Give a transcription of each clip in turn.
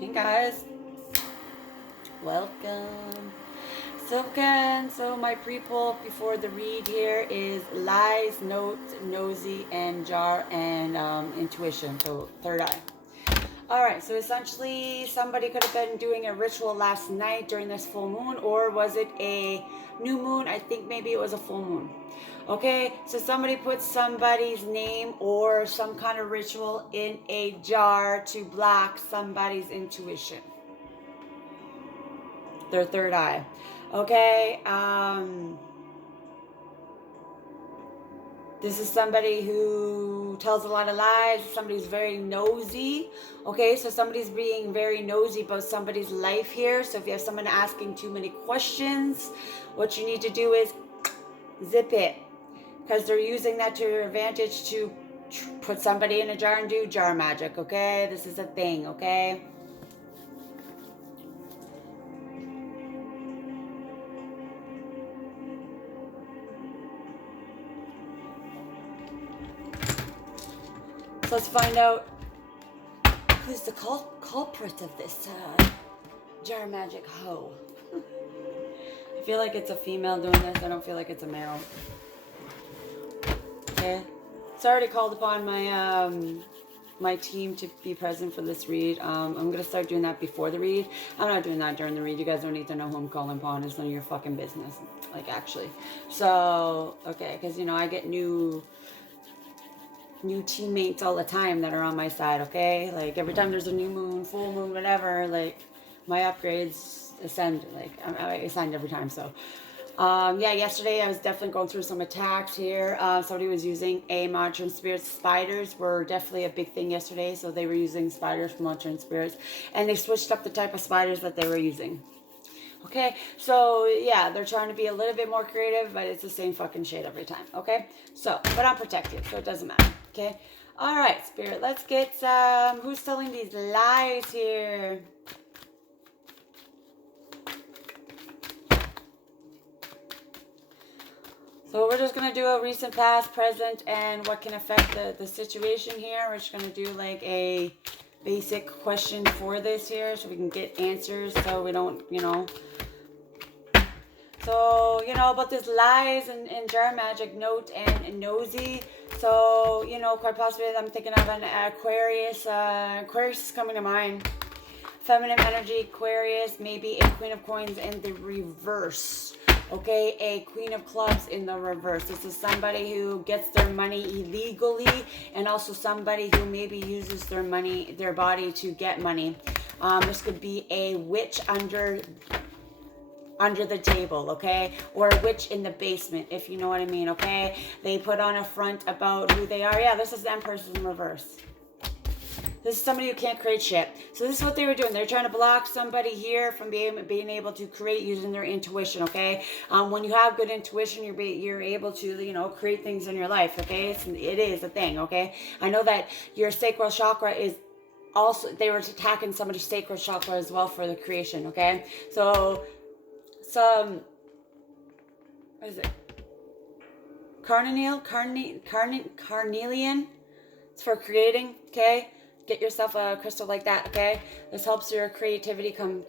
Hey guys, welcome. So again, my pre-pull before the read here is lies, notes, nosy, and jar, and intuition. So third eye. All right. So essentially, somebody could have been doing a ritual last night during this full moon, or was it a new moon? I think maybe it was a full moon. Okay, so somebody put somebody's name or some kind of ritual in a jar to block somebody's intuition, their third eye. Okay, this is somebody who tells a lot of lies, somebody who's very nosy. Okay, so somebody's being very nosy about somebody's life here. So if you have someone asking too many questions, what you need to do is zip it, because they're using that to your advantage to put somebody in a jar and do jar magic. Okay, this is a thing. Okay. So let's find out who's the culprit of this jar magic hoe. I feel like it's a female doing this. I don't feel like it's a male. Okay. It's already called upon my team to be present for this read. I'm gonna start doing that before the read. I'm not doing that during the read. You guys don't need to know who I'm calling upon. It's none of your fucking business. Like, actually. So, okay, because I get new teammates all the time that are on my side. Okay, like every time there's a new moon, full moon, whatever, like my upgrades ascend. Like I ascend every time. So yeah, yesterday I was definitely going through some attacks here. Somebody was using a Monitoring Spirits. Spiders were definitely a big thing yesterday, so they were using spiders from Monitoring Spirits, and they switched up the type of spiders that they were using. Okay, so yeah, they're trying to be a little bit more creative, but it's the same fucking shit every time. Okay, so but I'm protected, so it doesn't matter. Okay, all right, Spirit, let's get some. Who's telling these lies here? So we're just gonna do a recent, past, present, and what can affect the situation here. We're just gonna do like a basic question for this here, so we can get answers, so we don't, So, about this lies and jar magic, note and nosy. So, quite possibly I'm thinking of an Aquarius. Aquarius is coming to mind. Feminine energy, Aquarius, maybe a Queen of Coins in the reverse. Okay, a Queen of Clubs in the reverse. This is somebody who gets their money illegally, and also somebody who maybe uses their body to get money. This could be a witch under the table, okay? Or a witch in the basement, if you know what I mean, okay? They put on a front about who they are. Yeah, this is the Empress in reverse. This is somebody who can't create shit. So this is what they were doing. They're trying to block somebody here from being able to create using their intuition, okay? When you have good intuition, you're able to, create things in your life, okay? It is a thing, okay? I know that your sacral chakra is also, they were attacking somebody's sacral chakra as well for the creation, okay? So some, what is it? Carnelian. It's for creating, okay? Get yourself a crystal like that, okay? This helps your creativity come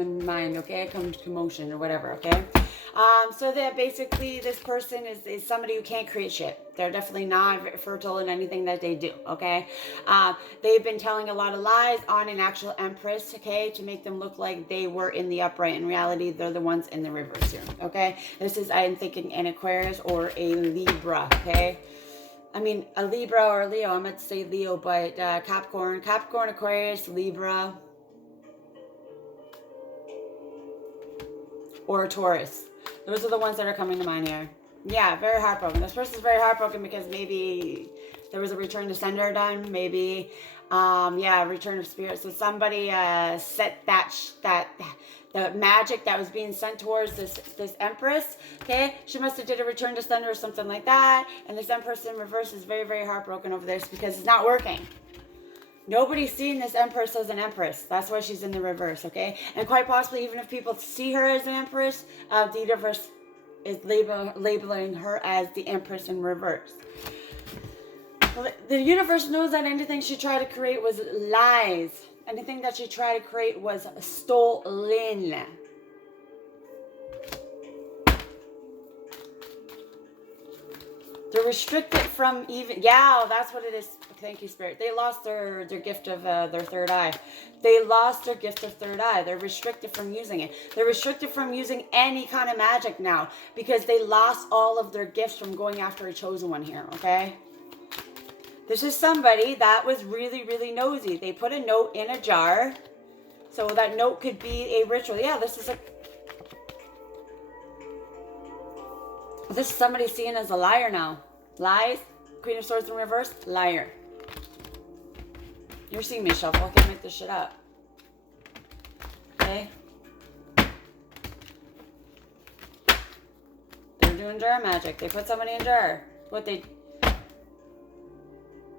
in mind, okay? Come to motion or whatever, okay? So that basically this person is somebody who can't create shit. They're definitely not fertile in anything that they do, okay? They've been telling a lot of lies on an actual Empress, okay, to make them look like they were in the upright. In reality, they're the ones in the reverse here, okay? This is, I'm thinking, an Aquarius or a Libra, okay? I mean, a Libra or a Leo. I meant to say Leo, but Capricorn, Aquarius, Libra, or a Taurus. Those are the ones that are coming to mind here. Yeah, very heartbroken. This person's very heartbroken because maybe there was a return to sender done. Maybe, return of spirit. So somebody set the magic that was being sent towards this Empress. Okay, she must have did a return to sender or something like that. And this Empress in reverse is very, very heartbroken over this because it's not working. Nobody's seeing this Empress as an Empress. That's why she's in the reverse, okay? And quite possibly, even if people see her as an Empress, the universe is labeling her as the Empress in reverse. The universe knows that anything she tried to create was lies. Anything that you try to create was stolen. They're restricted from even, yeah, that's what it is. Thank you, Spirit. They lost their gift of their third eye. They lost their gift of third eye. They're restricted from using it. They're restricted from using any kind of magic now because they lost all of their gifts from going after a chosen one here, okay? This is somebody that was really, really nosy. They put a note in a jar. So that note could be a ritual. Yeah, this is somebody seen as a liar now. Lies. Queen of Swords in reverse. Liar. You're seeing me shuffle. I can't make this shit up. Okay. They're doing jar magic. They put somebody in jar. What they...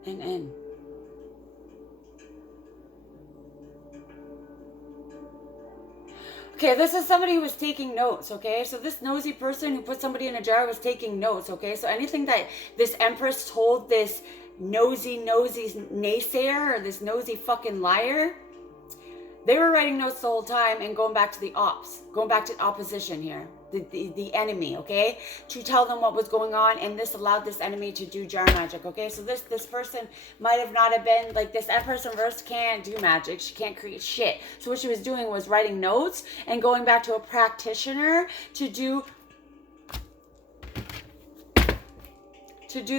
in. Okay, this is somebody who was taking notes, okay? So this nosy person who put somebody in a jar was taking notes, okay? So anything that this Empress told this nosy naysayer or this nosy fucking liar, they were writing notes the whole time and going back to the ops, going back to opposition here. The enemy, okay, to tell them what was going on, and this allowed this enemy to do jar magic, okay? So this person might have not have been like, this Empress in reverse can't do magic, she can't create shit. So what she was doing was writing notes and going back to a practitioner to do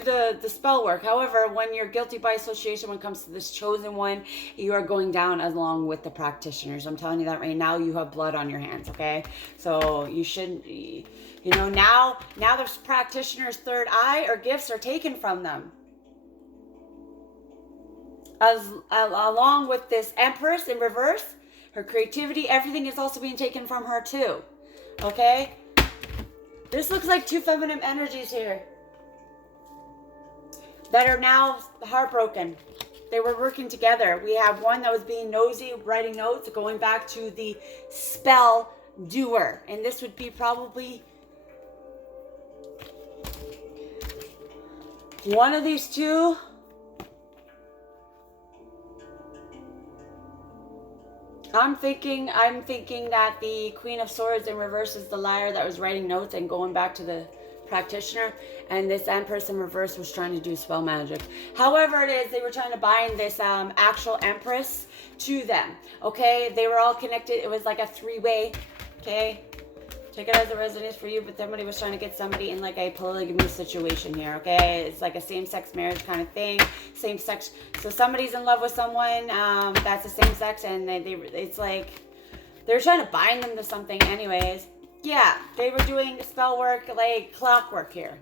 the spell work. However, when you're guilty by association, when it comes to this chosen one, you are going down along with the practitioners. I'm telling you that right now. You have blood on your hands, okay? So you shouldn't, you know, now this practitioner's third eye or gifts are taken from them. Along with this Empress in reverse, her creativity, everything is also being taken from her too, okay? This looks like two feminine energies here that are now heartbroken. They were working together. We have one that was being nosy, writing notes, going back to the spell doer. And this would be probably one of these two. I'm thinking that the Queen of Swords in reverse is the liar that was writing notes and going back to the practitioner, and this Empress in reverse was trying to do spell magic. However it is, they were trying to bind this actual Empress to them, okay? They were all connected. It was like a three-way, okay? Take it as a resonance for you, but somebody was trying to get somebody in like a polygamy situation here, okay? It's like a same-sex marriage kind of thing, same sex. So somebody's in love with someone that's the same sex, and it's like they're trying to bind them to something anyways. Yeah, they were doing spell work like clockwork here.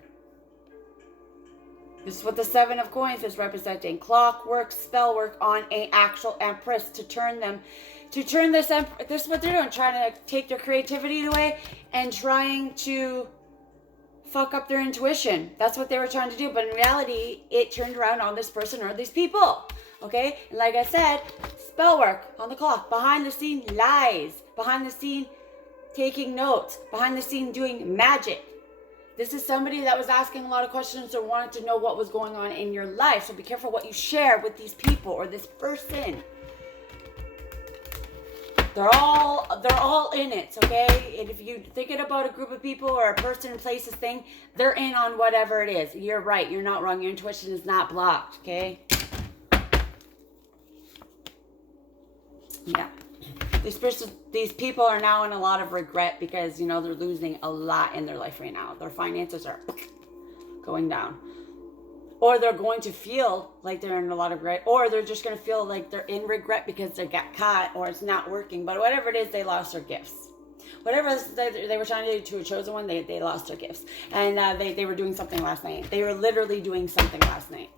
This is what the Seven of Coins is representing. Clockwork, spell work on an actual Empress to turn this this is what they're doing, trying to take their creativity away and trying to fuck up their intuition. That's what they were trying to do, but in reality, it turned around on this person or these people, okay? And like I said, spell work on the clock, behind the scene lies, behind the scene taking notes, behind the scene doing magic. This is somebody that was asking a lot of questions or wanted to know what was going on in your life. So be careful what you share with these people or this person. They're all in it, okay? And if you're thinking about a group of people or a person, places, thing, they're in on whatever it is. You're right. You're not wrong. Your intuition is not blocked, okay? Yeah. These people are now in a lot of regret because, you know, they're losing a lot in their life right now. Their finances are going down. Or they're going to feel like they're in a lot of regret. Or they're just going to feel like they're in regret because they got caught or it's not working. But whatever it is, they lost their gifts. Whatever they were trying to do to a chosen one, they lost their gifts. And they were doing something last night. They were literally doing something last night.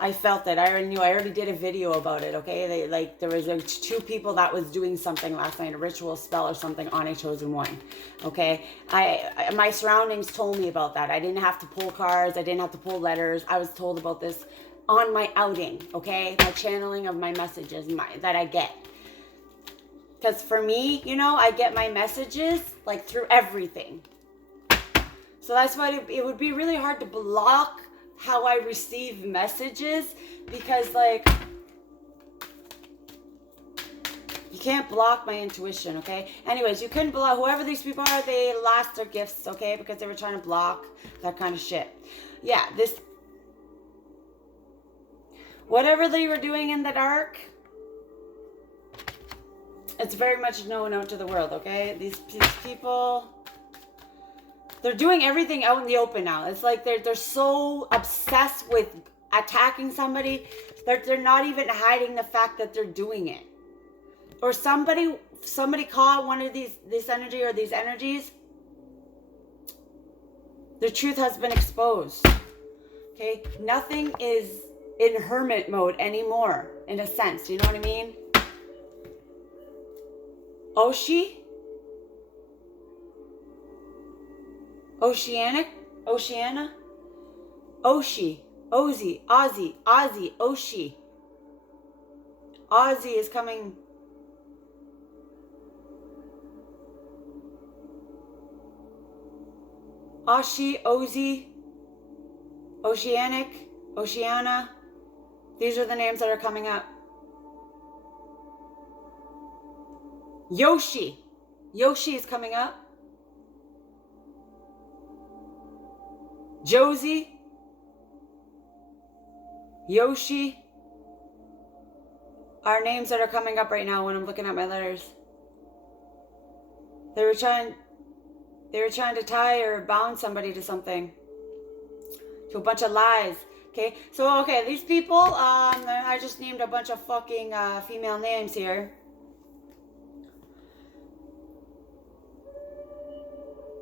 I felt it. I already knew. I already did a video about it, okay? There was two people that was doing something last night, a ritual spell or something on a chosen one, okay? My surroundings told me about that. I didn't have to pull cards. I didn't have to pull letters. I was told about this on my outing, okay? My channeling of my messages that I get. Because for me, you know, I get my messages, like, through everything. So that's why it would be really hard to block how I receive messages, because like You can't block my intuition, okay? Anyways, you couldn't block whoever these people are. They lost their gifts, okay? Because they were trying to block that kind of shit. Yeah, this... Whatever they were doing in the dark, it's very much known out to the world, okay? These people... They're doing everything out in the open now. It's like they're so obsessed with attacking somebody. They're not even hiding the fact that they're doing it. Or somebody caught one of this energy or these energies. The truth has been exposed. Okay? Nothing is in hermit mode anymore, in a sense. You know what I mean? Oshi? Oceanic? Oceana? Oshi. Ozzy. Ozzy. Ozzy. Oshi. Ozzy is coming. Oshi. Ozzy. Oceanic. Oceana. These are the names that are coming up. Yoshi. Yoshi is coming up. Josie, Yoshi are names that are coming up right now when I'm looking at my letters. They were trying to tie or bound somebody to something. To a bunch of lies. Okay, so these people, I just named a bunch of fucking female names here.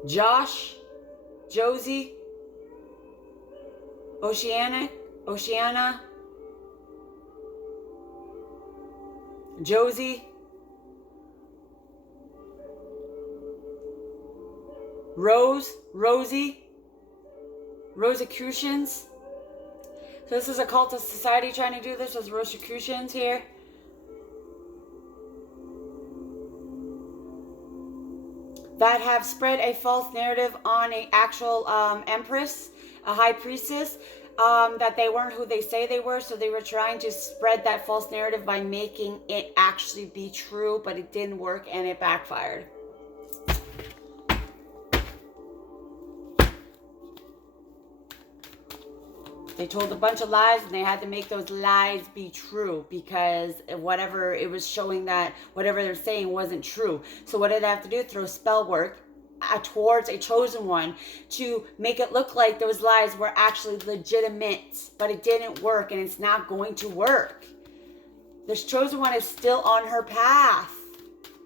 Josh, Josie, Oceanic, Oceana, Josie, Rose, Rosie, Rosicrucians. So this is a cultist society trying to do this. There's Rosicrucians here. That have spread a false narrative on an actual empress, a high priestess, that they weren't who they say they were. So they were trying to spread that false narrative by making it actually be true, but it didn't work and it backfired. They told a bunch of lies and they had to make those lies be true because whatever it was showing that whatever they're saying wasn't true. So what did they have to do? Throw spell work towards a chosen one to make it look like those lies were actually legitimate, but it didn't work and it's not going to work. This chosen one is still on her path.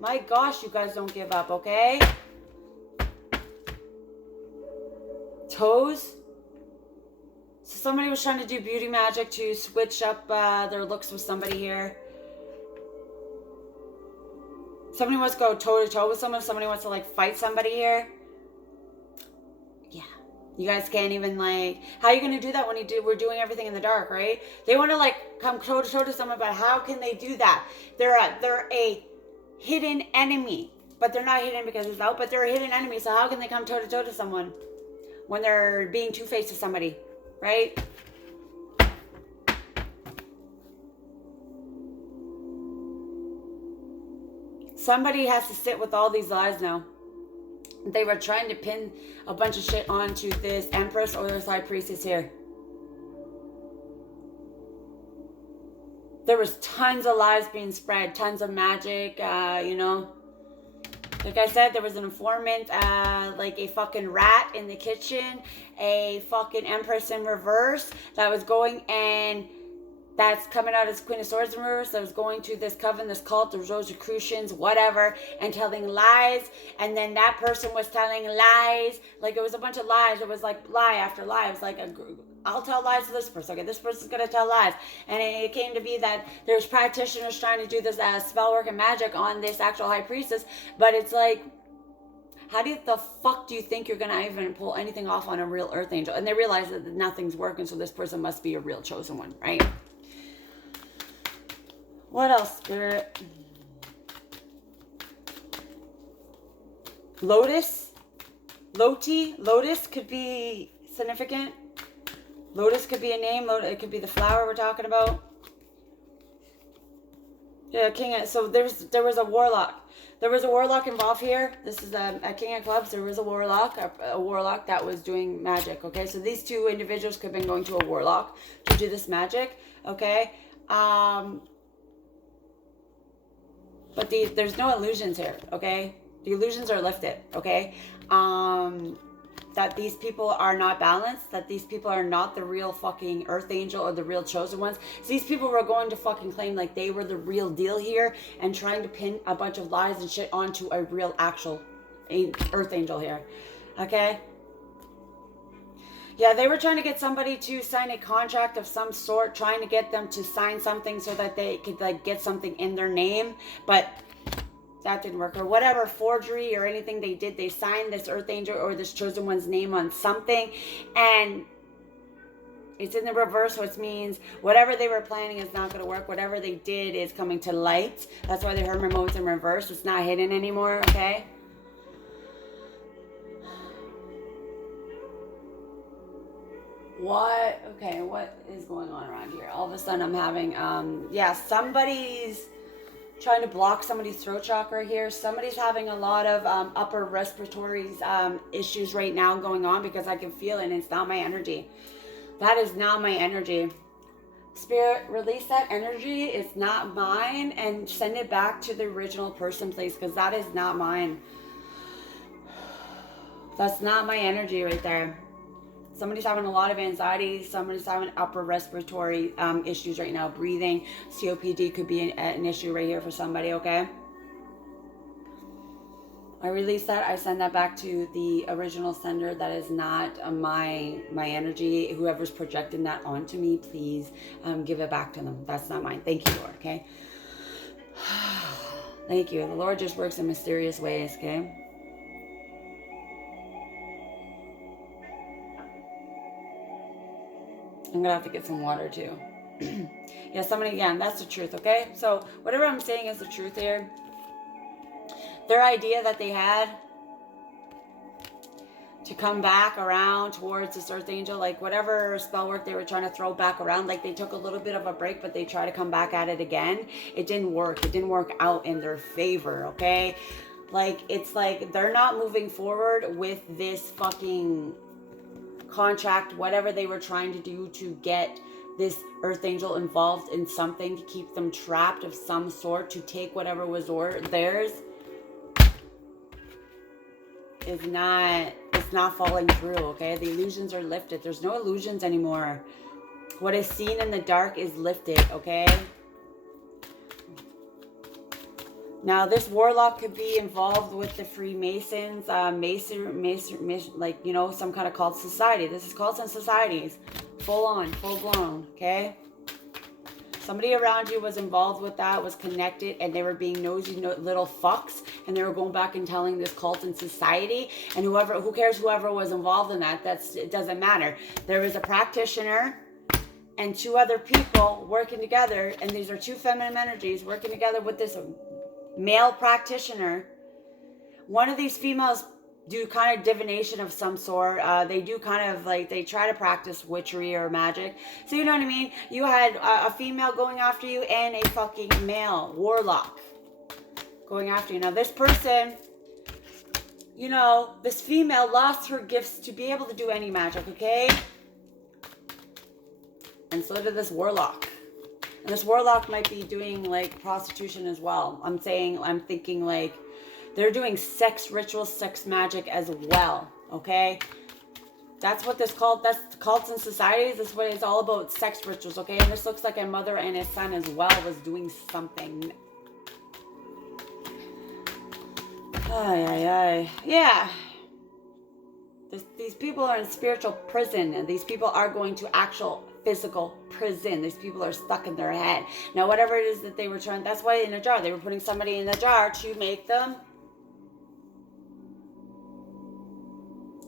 My gosh, you guys don't give up, okay? Toes. So somebody was trying to do beauty magic to switch up their looks with somebody here. Somebody wants to go toe-to-toe with someone. Somebody wants to, like, fight somebody here. Yeah. You guys can't even, like... How are you going to do that when we're doing everything in the dark, right? They want to, like, come toe-to-toe to someone, but how can they do that? They're a hidden enemy. But they're not hidden because it's out, but they're a hidden enemy. So how can they come toe-to-toe to someone when they're being two-faced to somebody, right? Somebody has to sit with all these lies now. They were trying to pin a bunch of shit onto this empress or this high priestess here. There was tons of lies being spread, tons of magic, you know. Like I said, there was an informant, like a fucking rat in the kitchen, a fucking empress in reverse that was going and that's coming out as Queen of Swords in reverse, that was going to this coven, this cult, the Rosicrucians, whatever, and telling lies. And then that person was telling lies. Like, it was a bunch of lies. It was like lie after lie. It was like, I'll tell lies to this person. Okay, this person's going to tell lies. And it came to be that there's practitioners trying to do this spell work and magic on this actual high priestess. But it's like, how the fuck do you think you're going to even pull anything off on a real earth angel? And they realize that nothing's working, so this person must be a real chosen one, right? What else, Spirit? Lotus? Loti? Lotus could be significant. Lotus could be a name. It could be the flower we're talking about. Yeah, king. So there was a warlock. There was a warlock involved here. This is a king of clubs. There was a warlock that was doing magic. Okay, so these two individuals could have been going to a warlock to do this magic. Okay, but there's no illusions here. Okay, the illusions are lifted. Okay, that these people are not balanced, that these people are not the real fucking earth angel or the real chosen ones. So these people were going to fucking claim like they were the real deal here and trying to pin a bunch of lies and shit onto a real actual earth angel here. Okay? Yeah, they were trying to get somebody to sign a contract of some sort, trying to get them to sign something so that they could like get something in their name, but that didn't work, or whatever forgery or anything they did. They signed this earth angel or this chosen one's name on something, and it's in the reverse, which means whatever they were planning is not going to work. Whatever they did is coming to light. That's why the Hermit mode's in reverse. It's not hidden anymore. Okay. What? Okay, what is going on around here? All of a sudden I'm having yeah, somebody's trying to block somebody's throat chakra here. Somebody's having a lot of upper respiratory issues right now going on, because I can feel it and it's not my energy. That is not my energy. Spirit, release that energy. It's not mine, and send it back to the original person, please, because that is not mine. That's not my energy right there. Somebody's having a lot of anxiety. Somebody's having upper respiratory issues right now. Breathing, COPD could be an issue right here for somebody, okay? I release that. I send that back to the original sender. That is not my energy. Whoever's projecting that onto me, please give it back to them. That's not mine. Thank you, Lord, okay? Thank you. The Lord just works in mysterious ways, okay? I'm gonna have to get some water too. Yeah, somebody, again, that's the truth, okay? So whatever I'm saying is the truth here. Their idea that they had to come back around towards this earth angel, like whatever spell work they were trying to throw back around, like they took a little bit of a break, but they try to come back at it again. It didn't work. It didn't work out in their favor, okay? Like, it's like they're not moving forward with this fucking contract, whatever they were trying to do to get this earth angel involved in something to keep them trapped of some sort, to take whatever was theirs, is not, it's not falling through, okay? The illusions are lifted. There's no illusions anymore. What is seen in the dark is lifted, okay? Now, this warlock could be involved with the Freemasons, Mason, like, you know, some kind of cult society. This is cults and societies. Full on, full blown, okay? Somebody around you was involved with that, was connected, and they were being nosy little fucks, and they were going back and telling this cult and society, and who cares whoever was involved in that, it doesn't matter. There was a practitioner and two other people working together, and these are two feminine energies working together with this male practitioner. One of these females do kind of divination of some sort. They do kind of like, they try to practice witchery or magic. So you know what I mean? You had a female going after you and a fucking male warlock going after you. Now this person, you know, this female lost her gifts to be able to do any magic, okay? And so did this warlock. And this warlock might be doing like prostitution as well. I'm thinking like they're doing sex rituals, sex magic as well, okay? That's what this cult, that's cults and societies. This is what it's all about, sex rituals, okay? And this looks like a mother and his son as well was doing something. Yeah. These people are in spiritual prison, and these people are going to actual physical prison. These people are stuck in their head. Now, whatever it is that they were trying, that's why in a jar, they were putting somebody in a jar to make them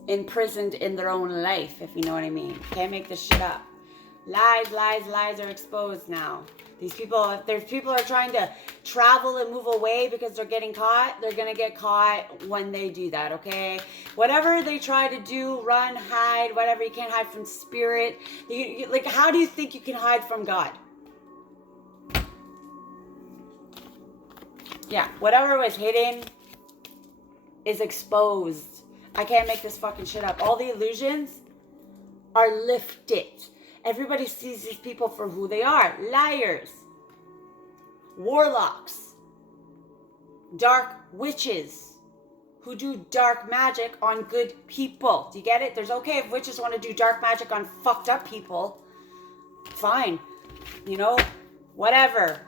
imprisoned in their own life, if you know what I mean. Can't make this shit up. Lies are exposed now. These people, if there's people are trying to travel and move away because they're getting caught, they're going to get caught when they do that, okay? Whatever they try to do, run, hide, whatever, you can't hide from spirit. Like, how do you think you can hide from God? Yeah, whatever was hidden is exposed. I can't make this fucking shit up. All the illusions are lifted. Everybody sees these people for who they are. Liars, warlocks, dark witches who do dark magic on good people. Do you get it? There's okay if witches want to do dark magic on fucked up people. Fine. You know, whatever.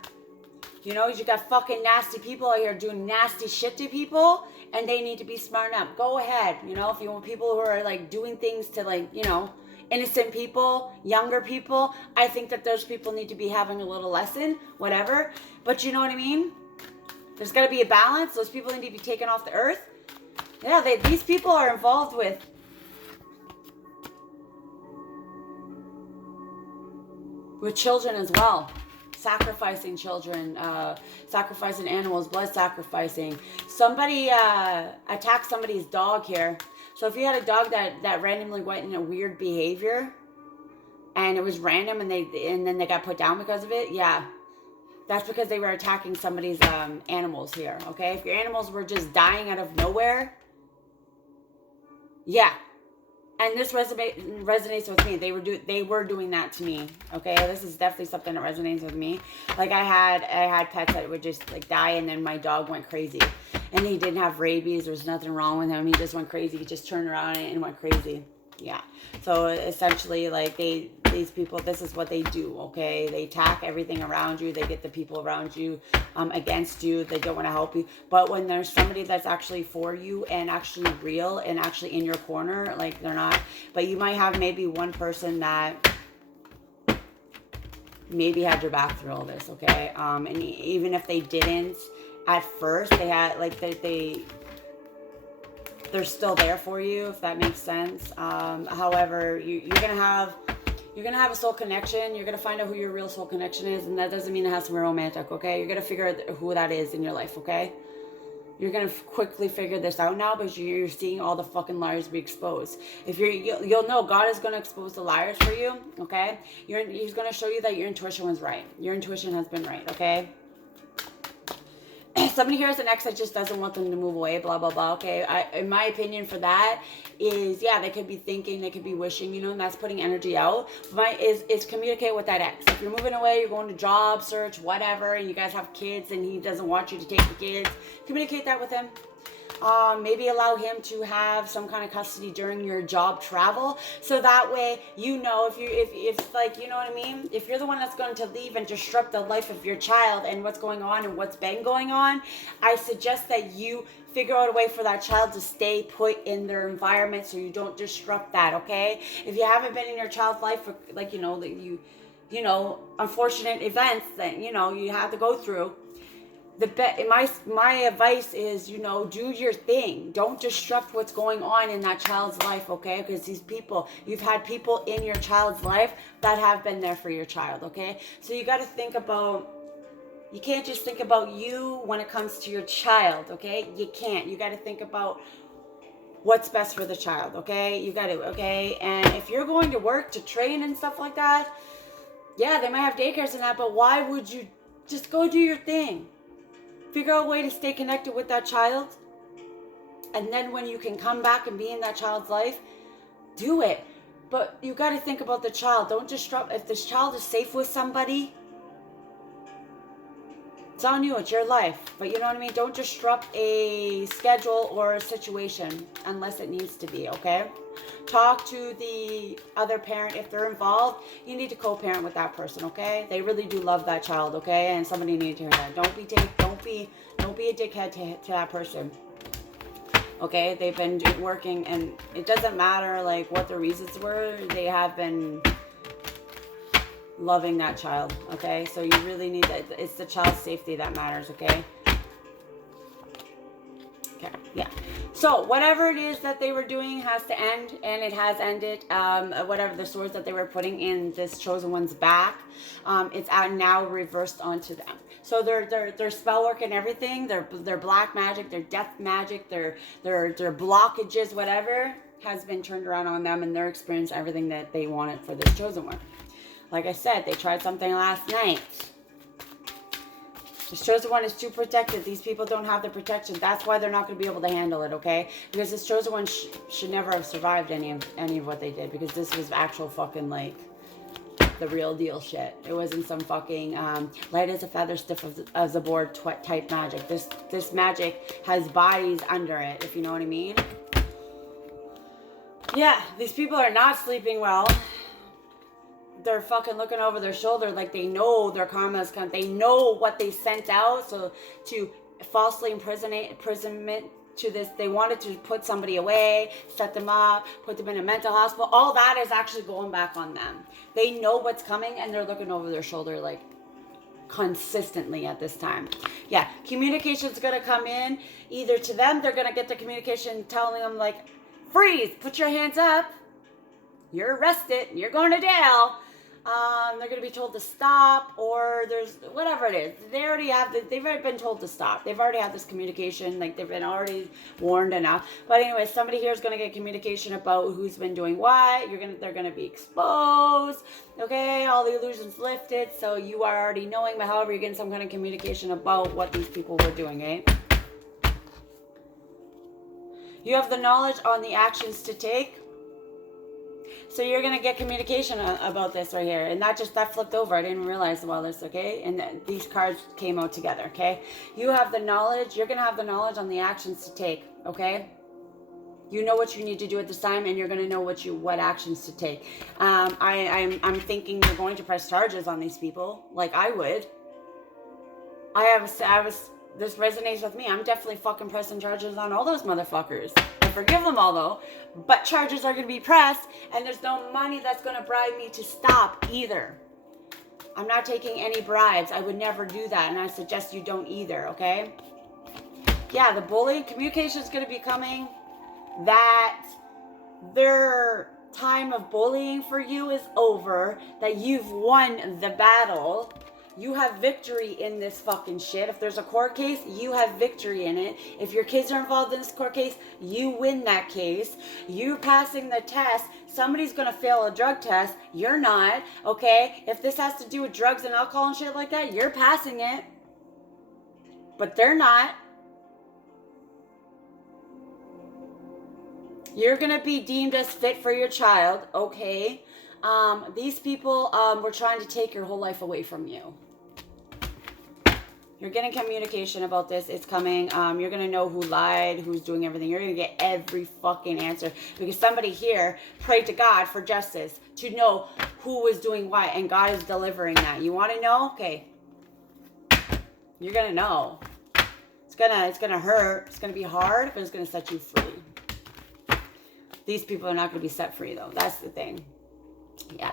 You know, you got fucking nasty people out here doing nasty shit to people, and they need to be smartened up. Go ahead. You know, if you want people who are like doing things to like, you know, innocent people, younger people, I think that those people need to be having a little lesson, whatever. But you know what I mean? There's got to be a balance. Those people need to be taken off the earth. Yeah, these people are involved with children as well. Sacrificing children, sacrificing animals, blood sacrificing. Somebody attacked somebody's dog here. So if you had a dog that randomly went in a weird behavior, and it was random, and then they got put down because of it, yeah, that's because they were attacking somebody's animals here. Okay, if your animals were just dying out of nowhere, yeah. And this resonates with me. They were doing that to me. Okay, this is definitely something that resonates with me. Like I had pets that would just like die, and then my dog went crazy, and he didn't have rabies. There was nothing wrong with him. He just went crazy. He just turned around and went crazy. Yeah. So essentially, like these people, this is what they do. Okay, they attack everything around you. They get the people around you against you. They don't want to help you. But when there's somebody that's actually for you and actually real and actually in your corner, like they're not. But you might have maybe one person that maybe had your back through all this. Okay, and even if they didn't at first, they had like they're still there for you, if that makes sense. However, you're gonna have a soul connection. You're gonna find out who your real soul connection is, and that doesn't mean it has to be romantic. Okay, you're gonna figure out who that is in your life. Okay, you're gonna quickly figure this out now because you're seeing all the fucking liars be exposed. If you'll know God is gonna expose the liars for you. Okay, He's gonna show you that your intuition was right. Your intuition has been right. Okay. Somebody here has an ex that just doesn't want them to move away, blah, blah, blah. Okay, in my opinion for that is, yeah, they could be thinking, they could be wishing, you know, and that's putting energy out. Is communicate with that ex. If you're moving away, you're going to job search, whatever, and you guys have kids and he doesn't want you to take the kids, communicate that with him. Maybe allow him to have some kind of custody during your job travel, so that way you know if like, you know what I mean, if you're the one that's going to leave and disrupt the life of your child and what's going on and what's been going on, I suggest that you figure out a way for that child to stay put in their environment so you don't disrupt that. Okay, if you haven't been in your child's life for, like, you know, that you know, unfortunate events that, you know, you have to go through, my advice is, you know, do your thing. Don't disrupt what's going on in that child's life, okay? Because these people, you've had people in your child's life that have been there for your child, okay? So you got to think about, you can't just think about you when it comes to your child, okay? You can't. You got to think about what's best for the child, okay? You got to, okay? And if you're going to work to train and stuff like that, yeah, they might have daycares and that, but why would you just go do your thing? Figure out a way to stay connected with that child. And then when you can come back and be in that child's life, do it. But you got to think about the child. Don't disrupt. If this child is safe with somebody, it's on you. It's your life. But you know what I mean? Don't disrupt a schedule or a situation unless it needs to be, okay? Talk to the other parent if they're involved. You need to co-parent with that person, okay? They really do love that child, okay? And somebody needs to hear that. Don't be a dickhead to that person. Okay? They've been working, and it doesn't matter like what the reasons were. They have been loving that child, okay? So you really need that. It's the child's safety that matters, okay? Okay, yeah. So whatever it is that they were doing has to end, and it has ended. Whatever the swords that they were putting in this chosen one's back, it's now reversed onto them. So their spell work and everything, their black magic, their death magic, their blockages, whatever, has been turned around on them, and they're experiencing everything that they wanted for this chosen one. Like I said, they tried something last night. This chosen one is too protected. These people don't have the protection. That's why they're not going to be able to handle it, okay? Because this chosen one should never have survived any of what they did, because this was actual fucking, like, the real deal shit. It wasn't some fucking light as a feather, stiff as a board type magic. This magic has bodies under it, if you know what I mean. Yeah, these people are not sleeping well. They're fucking looking over their shoulder like they know their karma is coming. They know what they sent out. So to falsely imprisonment to this, they wanted to put somebody away, set them up, put them in a mental hospital. All that is actually going back on them. They know what's coming and they're looking over their shoulder like consistently at this time. Yeah, communication's gonna come in. Either to them, they're gonna get the communication telling them like, freeze, put your hands up. You're arrested. You're going to jail. They're going to be told to stop, or there's whatever it is. They've already been told to stop. They've already had this communication, like they've been already warned enough. But anyway, somebody here is going to get communication about who's been doing what. They're going to be exposed. Okay, all the illusions lifted. So you are already knowing, but however, you're getting some kind of communication about what these people were doing, eh? You have the knowledge on the actions to take. So you're going to get communication about this right here. And that flipped over. I didn't realize all this, okay? And these cards came out together, okay? You have the knowledge. You're going to have the knowledge on the actions to take, okay? You know what you need to do at this time, and you're going to know what actions to take. I'm thinking you're going to press charges on these people, like I would. This resonates with me. I'm definitely fucking pressing charges on all those motherfuckers. I forgive them all though, but charges are going to be pressed, and there's no money that's going to bribe me to stop either. I'm not taking any bribes. I would never do that, and I suggest you don't either, okay? Yeah, the bullying, communication is going to be coming. That their time of bullying for you is over, that you've won the battle. You have victory in this fucking shit. If there's a court case, you have victory in it. If your kids are involved in this court case, you win that case. You passing the test, somebody's gonna fail a drug test. You're not, okay? If this has to do with drugs and alcohol and shit like that, you're passing it. But they're not. You're gonna be deemed as fit for your child, okay? These people were trying to take your whole life away from you. You're getting communication about this. It's coming. You're going to know who lied, who's doing everything. You're going to get every fucking answer, because somebody here prayed to God for justice, to know who was doing what, and God is delivering that. You want to know? Okay. You're going to know. It's going to hurt. It's going to be hard, but it's going to set you free. These people are not going to be set free, though. That's the thing. Yeah.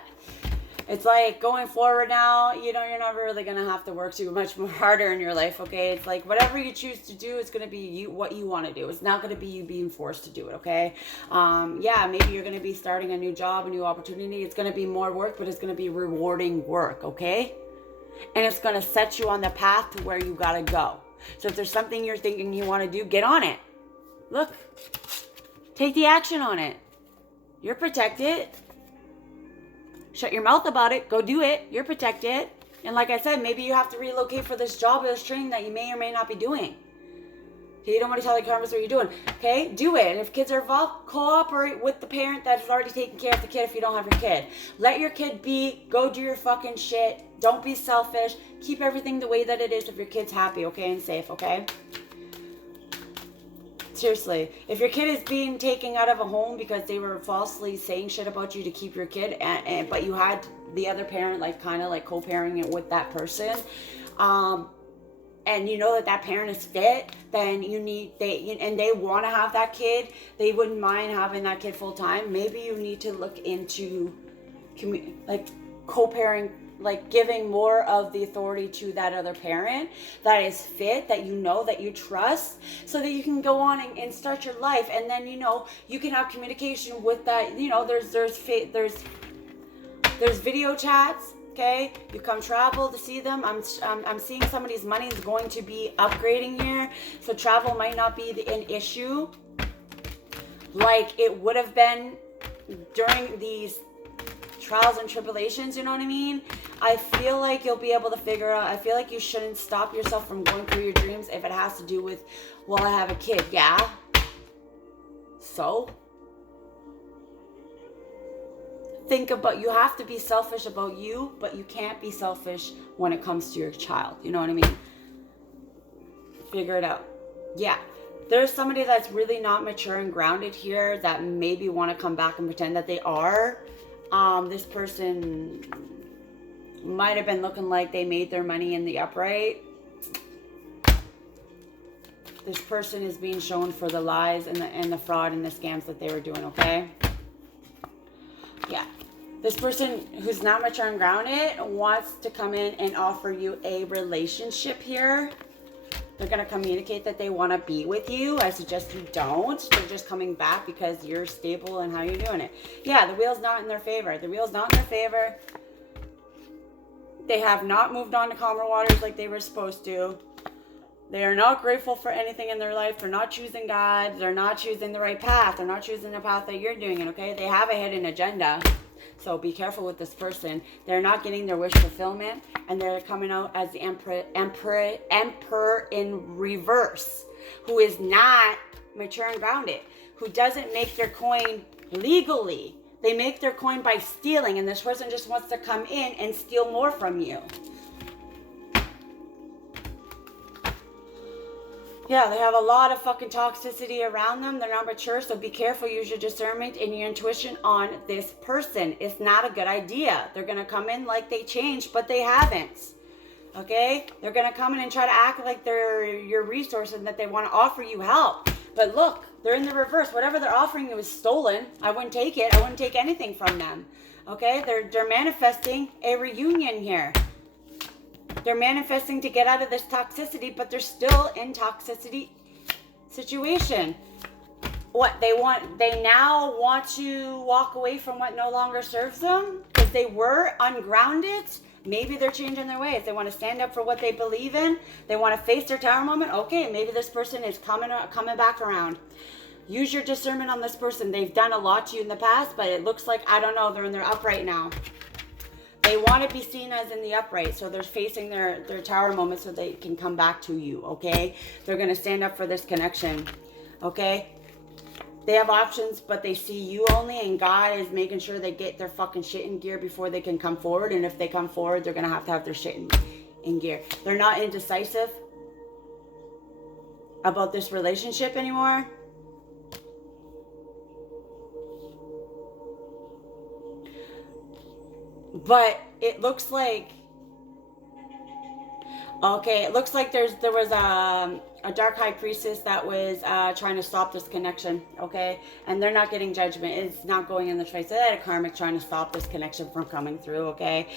It's like going forward now, you're not really going to have to work too much more harder in your life, okay? It's like whatever you choose to do, it's going to be what you want to do. It's not going to be you being forced to do it, okay? Yeah, maybe you're going to be starting a new job, a new opportunity. It's going to be more work, but it's going to be rewarding work, okay? And it's going to set you on the path to where you got to go. So if there's something you're thinking you want to do, get on it. Look, take the action on it. You're protected. Shut your mouth about it. Go do it. You're protected. And like I said, maybe you have to relocate for this job or this training that you may or may not be doing. Okay, you don't want to tell the karmas what you're doing. Okay, do it. And if kids are involved, cooperate with the parent that is already taking care of the kid if you don't have your kid. Let your kid be. Go do your fucking shit. Don't be selfish. Keep everything the way that it is if your kid's happy, okay, and safe, okay? Seriously, if your kid is being taken out of a home because they were falsely saying shit about you to keep your kid, but you had the other parent like kind of like co-parenting it with that person, and you know that parent is fit, then they want to have that kid, they wouldn't mind having that kid full time. Maybe you need to look into like co-parenting, like giving more of the authority to that other parent that is fit, that you know, that you trust, so that you can go on and start your life. And then, you can have communication with that. There's video chats. Okay, you come travel to see them. I'm seeing somebody's money is going to be upgrading here, so travel might not be an issue like it would have been during these trials and tribulations, you know what I mean? I feel like you'll be able to figure out, I feel like you shouldn't stop yourself from going through your dreams if it has to do with, well, I have a kid. Yeah. So? Think about, you have to be selfish about you, but you can't be selfish when it comes to your child. You know what I mean? Figure it out. Yeah. There's somebody that's really not mature and grounded here that maybe want to come back and pretend that they are. This person might have been looking like they made their money in the upright. This person is being shown for the lies and the fraud and the scams that they were doing, okay? Yeah. This person who's not mature and grounded wants to come in and offer you a relationship here. They're going to communicate that they want to be with you. I suggest you don't. They're just coming back because you're stable and how you're doing it. Yeah, the wheel's not in their favor. The wheel's not in their favor. They have not moved on to calmer waters like they were supposed to. They are not grateful for anything in their life. They're not choosing God. They're not choosing the right path. They're not choosing the path that you're doing it, okay? They have a hidden agenda. So be careful with this person. They're not getting their wish fulfillment, and they're coming out as the emperor in reverse, who is not mature and grounded, who doesn't make their coin legally. They make their coin by stealing, and this person just wants to come in and steal more from you. Yeah, they have a lot of fucking toxicity around them. They're not mature, so be careful. Use your discernment and your intuition on this person. It's not a good idea. They're going to come in like they changed, but they haven't. Okay? They're going to come in and try to act like they're your resource and that they want to offer you help. But look, they're in the reverse. Whatever they're offering you is stolen. I wouldn't take it. I wouldn't take anything from them. Okay? They're manifesting a reunion here. They're manifesting to get out of this toxicity, but they're still in toxicity situation. What they now want to walk away from what no longer serves them because they were ungrounded. Maybe they're changing their ways. They want to stand up for what they believe in. They want to face their tower moment. Okay, maybe this person is coming back around. Use your discernment on this person. They've done a lot to you in the past, but it looks like, I don't know, they're in their upright now. They want to be seen as in the upright, so they're facing their tower moment so they can come back to you, okay? They're going to stand up for this connection, okay? They have options, but they see you only, and God is making sure they get their fucking shit in gear before they can come forward, and if they come forward, they're going to have their shit in gear. They're not indecisive about this relationship anymore. But it looks like, okay, it looks like there was a dark high priestess that was trying to stop this connection, okay? And they're not getting judgment. It's not going in the choice. They had a karmic trying to stop this connection from coming through, okay?